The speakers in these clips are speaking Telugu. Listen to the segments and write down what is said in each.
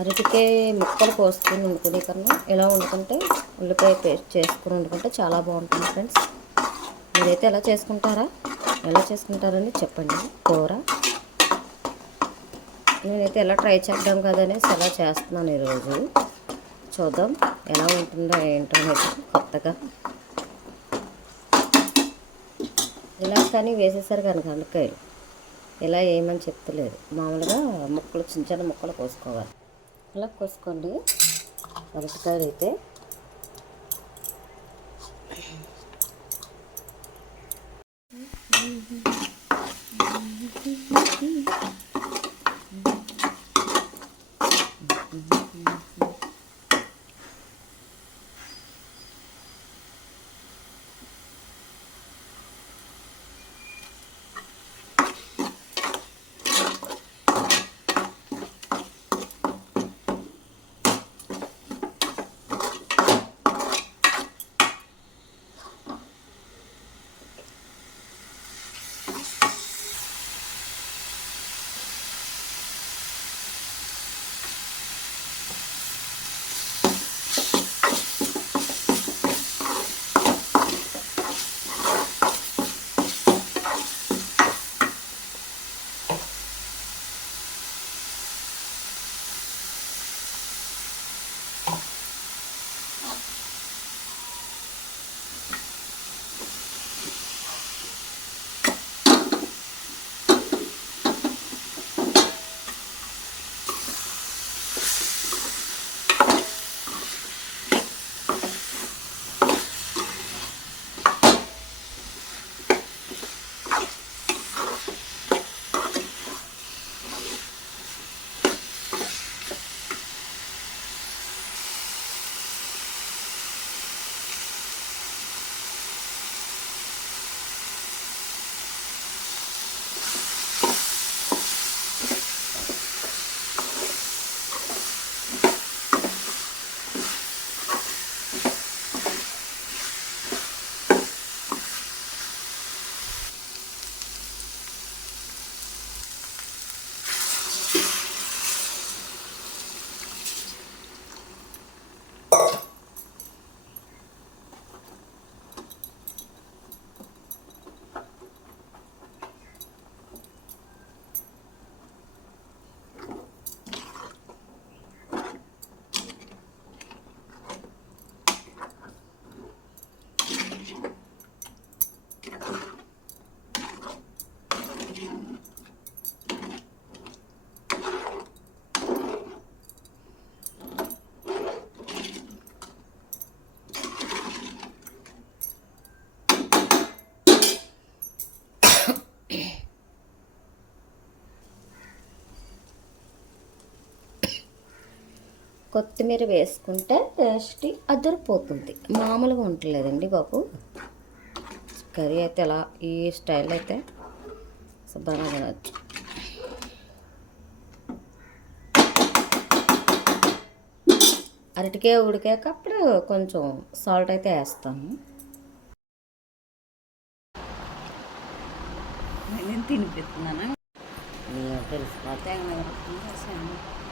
అరటికాయ ముక్కలు కోసుకొని వండుకునే కన్నా ఇలా వండుకుంటే ఉల్లిపాయ పేస్ట్ చేసుకుని వండుకుంటే చాలా బాగుంటుంది ఫ్రెండ్స్. మీరైతే ఎలా చేసుకుంటారా? ఎలా చేసుకుంటారని చెప్పండి కూర. నేనైతే ఎలా ట్రై చేద్దాం కదనేసి ఎలా చేస్తున్నాను ఈరోజు. చూద్దాం ఎలా ఉంటుందో ఏంటో అనేది కొత్తగా. ఇలా కానీ వేసేసారు కనుక అరటికాయలు ఇలా ఏమని చెప్తలేదు. మామూలుగా ముక్కలు చిన్న చిన్న ముక్కలు కోసుకోవాలి. ఇలా కోసుకోండి అరటికాయలు అయితే. కొత్తిమీర వేసుకుంటే టేస్ట్ అదిరిపోతుంది. మామూలుగా ఉండలేదండి బాబు. కర్రీ అయితే అలా ఈ స్టైల్ అయితే శుభ్రంగా తినచ్చు. అరటికాయ ఉడికాక అప్పుడు కొంచెం సాల్ట్ అయితే వేస్తాము. నేను తినిపిస్తున్నాను తెలిసిపోతే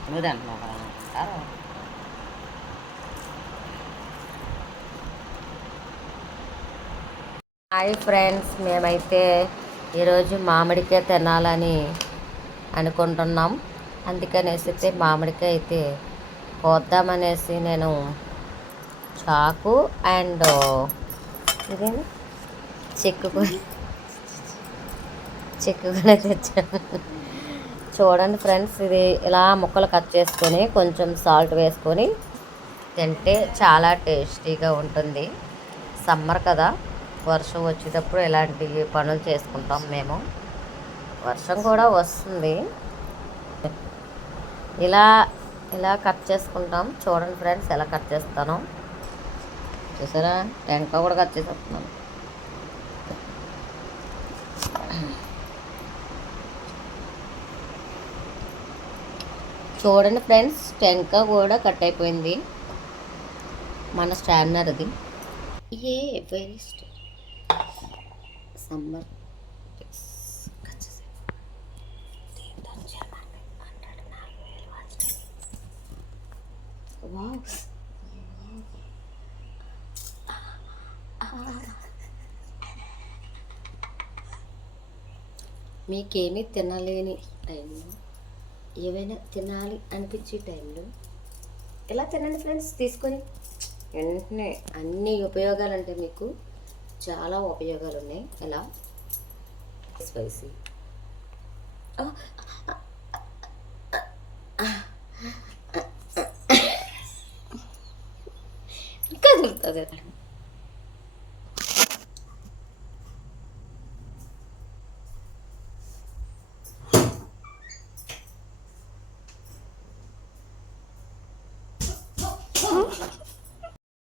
నువ్వు అంటున్నావు. హాయ్ ఫ్రెండ్స్, మేమైతే ఈరోజు మామిడికాయ తినాలని అనుకుంటున్నాం. అందుకనేసి అయితే మామిడికాయ అయితే కోద్దామనేసి నేను చాకు అండ్ ఇది చిక్కుకొని తెచ్చాను. చూడండి ఫ్రెండ్స్, ఇది ఇలా ముక్కలు కట్ చేసుకొని కొంచెం సాల్ట్ వేసుకొని తింటే చాలా టేస్టీగా ఉంటుంది. సమ్మర్ కదా, వర్షం వచ్చేటప్పుడు ఇలాంటి పనులు చేసుకుంటాం మేము. వర్షం కూడా వస్తుంది. ఇలా ఇలా కట్ చేసుకుంటాం. చూడండి ఫ్రెండ్స్ ఎలా కట్ చేస్తాను. చూసారా, టెంకాయ కూడా కట్ చేసేస్తున్నాను. చూడండి ఫ్రెండ్స్, టెంకాయ కూడా కట్ అయిపోయింది. మన స్టాండర్ అది వెరీ సమ్మర్ మీకేమీ తినలేని టైంలో, ఏవైనా తినాలి అనిపించే టైంలో ఇలా తినండి ఫ్రెండ్స్. తీసుకొని వెంటనే అన్ని ఉపయోగాలు అంటే మీకు చాలా ఉపయోగాలు ఉన్నాయి. ఎలా స్పైసీ ఇంకా దొరుకుతుంది.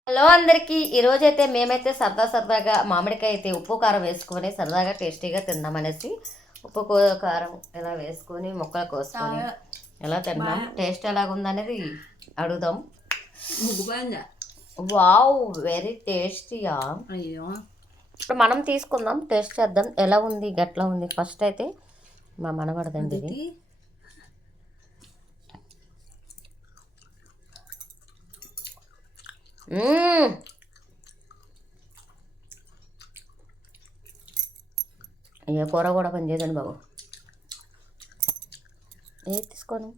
హలో అందరికీ, ఈరోజైతే మేమైతే సరదాగా మామిడికాయ అయితే ఉప్పు కారం వేసుకొని సరదాగా టేస్టీగా తిందామనేసి ఉప్పు కారం ఇలా వేసుకొని ముక్కలు కోసుకొని ఎలా తిందాం, టేస్ట్ ఎలాగుందనేది అడుగుదాం. వావ్, వెరీ టేస్టీయా. అయ్యో, ఇప్పుడు మనం తీసుకుందాం, టేస్ట్ చేద్దాం ఎలా ఉంది, గట్లా ఉంది. ఫస్ట్ అయితే మా మనబడదండి ఇది. అయ్యో, కూర కూడా పనిచేయదండి బాబు. ఏది తీసుకోను,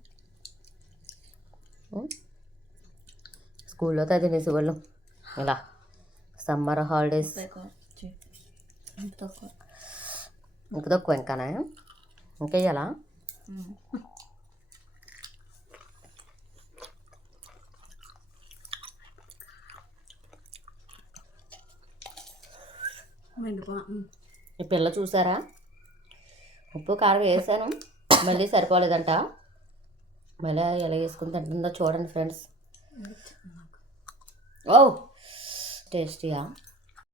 స్కూల్లో తినేసి వాళ్ళు ఇలా సమ్మర్ హాలిడేస్ ఇంక తక్కువ ఇంకానా ఇంకా ఇయ్యాలా. ఈ పిల్ల చూసారా, ఉప్పు కారం వేసాను, మళ్ళీ సరిపోలేదంట. మళ్ళీ ఎలా వేసుకుని తింటుందో చూడండి ఫ్రెండ్స్. ఓ టేస్టీయా.